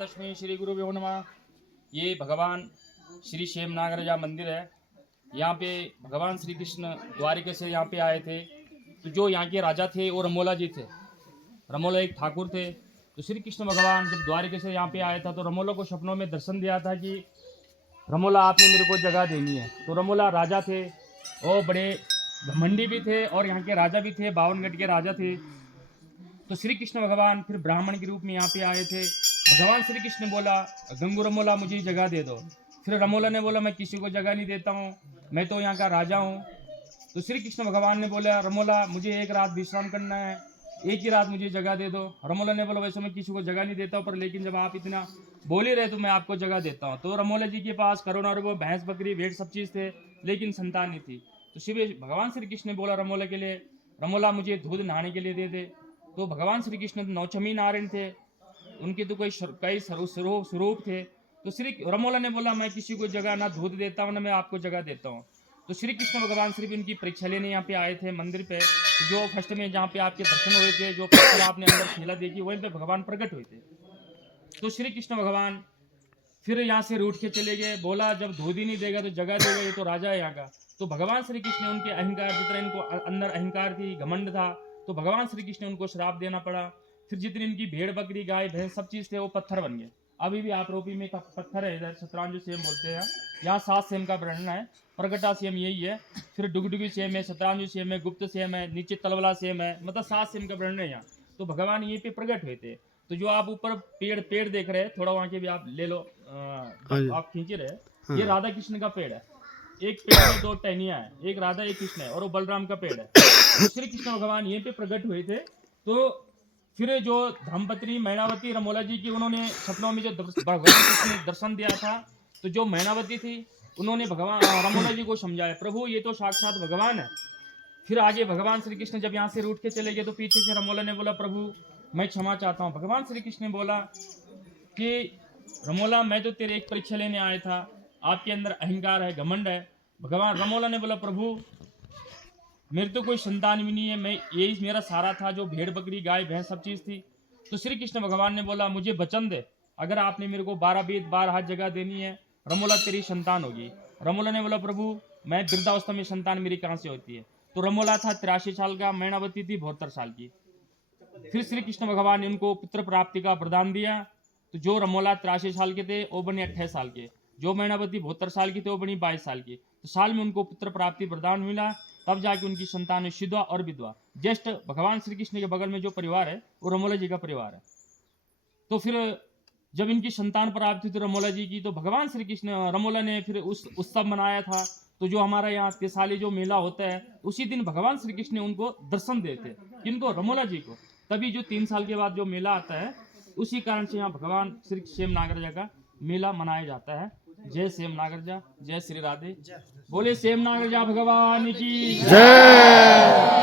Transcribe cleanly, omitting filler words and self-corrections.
तस्मै श्री गुरुभ्यो नमः। ये भगवान श्री श्याम नागराजा मंदिर है। यहाँ पे भगवान श्री कृष्ण द्वारिका से यहाँ पे आए थे। तो जो यहाँ के राजा थे वो रमोला जी थे। रमोला एक ठाकुर थे। तो श्री कृष्ण भगवान जब द्वारिका से यहाँ पे आया था तो रमोला को सपनों में दर्शन दिया था कि रमोला आपने मेरे को जगह देनी है। तो रमोला राजा थे और बड़े घमंडी भी थे और यहाँ के राजा भी थे, 52 के राजा थे। तो श्री कृष्ण भगवान फिर ब्राह्मण के रूप में यहाँ पे आए थे। भगवान श्री कृष्ण ने बोला गंगू रमोला मुझे जगह दे दो। फिर रमोला ने बोला मैं किसी को जगह नहीं देता हूँ, मैं तो यहाँ का राजा हूँ। तो श्री कृष्ण भगवान ने बोला रमोला मुझे एक रात विश्राम करना है, एक ही रात मुझे जगह दे दो। रमोला ने बोला वैसे मैं किसी को जगह नहीं देता हूँ, पर लेकिन जब आप इतना बोल ही रहे तो मैं आपको जगह देता हूँ। तो रमोला जी के पास करोड़ों अरबों भैंस बकरी भेड़ सब चीज़ थे, लेकिन संतान नहीं थी। तो शिव भगवान श्री कृष्ण ने बोला रमोला के लिए रमोला मुझे दूध नहाने के लिए दे दे। तो भगवान श्री कृष्ण नौचमी नारायण थे, उनके तो कई स्वरूप थे। तो श्री रमोला ने बोला मैं किसी को जगह ना दूध देता हूँ ना मैं आपको जगह देता हूँ। तो श्री कृष्ण भगवान सिर्फ इनकी परीक्षा लेने यहाँ पे आए थे मंदिर पे। जो फर्स्ट में जहाँ पे आपके दर्शन हुए थे, जो पत्थर आपने अंदर खेला देखी, वहीं पे भगवान प्रकट हुए थे। तो श्री कृष्ण भगवान फिर यहाँ से रूठ के चले गए। बोला जब दूध ही नहीं देगा तो जगह देगा, ये तो राजा है यहाँ का। तो भगवान श्री कृष्ण ने उनके अहंकार, जितना इनको अंदर अहंकार थी, घमंड था, तो भगवान श्री कृष्ण ने उनको श्राप देना पड़ा। फिर जितनी इनकी भेड़ बकरी गाय भैंस सब चीज थे वो पत्थर बन गए। अभी भी आप रोपी में पत्थर है, इधर शतरांजु सेम बोलते हैं। यहाँ 7 सेम का वर्णन है। प्रगटा सेम यही है, फिर डुगडुगी सेम है, शतरांजु सेम है, गुप्त सेम है, नीचे तलवला सेम है, मतलब 7 सेम का वर्णन है यहाँ। तो भगवान यहीं पे प्रकट हुए थे। तो जो आप ऊपर पेड़ देख रहे हैं, थोड़ा वहाँ के भी आप ले लो, आप खींच रहे, ये राधा कृष्ण का पेड़ है। एक पेड़ में 2 टहनियां है, एक राधा एक कृष्ण है, और वो बलराम का पेड़ है। तो श्री कृष्ण भगवान यहीं पे प्रकट हुए थे। तो फिर जो धर्मपत्नी मैनावती रमोला जी की, उन्होंने सपनों में जो भगवान कृष्ण ने दर्शन दिया था, तो जो मैनावती थी उन्होंने भगवान रमोला जी को समझाया प्रभु ये तो साक्षात भगवान है। फिर आगे भगवान श्री कृष्ण जब यहाँ से रूठ के चले गए तो पीछे से रमोला ने बोला प्रभु मैं क्षमा चाहता हूँ। भगवान श्री कृष्ण ने बोला कि रमोला मैं तो तेरे एक परीक्षा लेने आया था, आपके अंदर अहंकार है, घमंड है। भगवान रमोला ने बोला प्रभु मेरे तो कोई संतान भी नहीं है, मैं यही मेरा सारा था, जो भेड़ बकरी गाय भैंस सब चीज थी। तो श्री कृष्ण भगवान ने बोला मुझे वचन दे, अगर आपने मेरे को 12 वेद 12 हाथ जगह देनी है, रमोला तेरी संतान होगी। रमोला ने बोला प्रभु मैं वृद्धावस्था में संतान मेरी कहाँ से होती है। तो रमोला था 83 साल का, मैनावती थी 72 साल की। फिर श्री कृष्ण भगवान ने उनको पुत्र प्राप्ति का वरदान दिया। तो जो रमोला 83 साल के थे वो बने 28 साल के, जो मैनावती 72 साल की थे वो बनी 22 साल की। तो साल में उनको पुत्र प्राप्ति वरदान मिला, तब जाके उनकी संतान है शिद्वा और विधवा। ज्येष्ठ भगवान श्री कृष्ण के बगल में जो परिवार है वो रमोला जी का परिवार है। तो फिर जब इनकी संतान प्राप्त हुई थी रमोला जी की, तो भगवान श्री कृष्ण रमोला ने फिर उस उत्सव मनाया था। तो जो हमारा यहाँ तेसाली जो मेला होता है, उसी दिन भगवान श्री कृष्ण ने उनको दर्शन देते, किनको रमोला जी को। तभी जो 3 साल के बाद जो मेला आता है, उसी कारण से यहाँ भगवान श्री श्याम नागराजा का मेला मनाया जाता है। जय श्याम नागराजा, जय श्री राधे, बोले श्याम नागराजा भगवान की जय।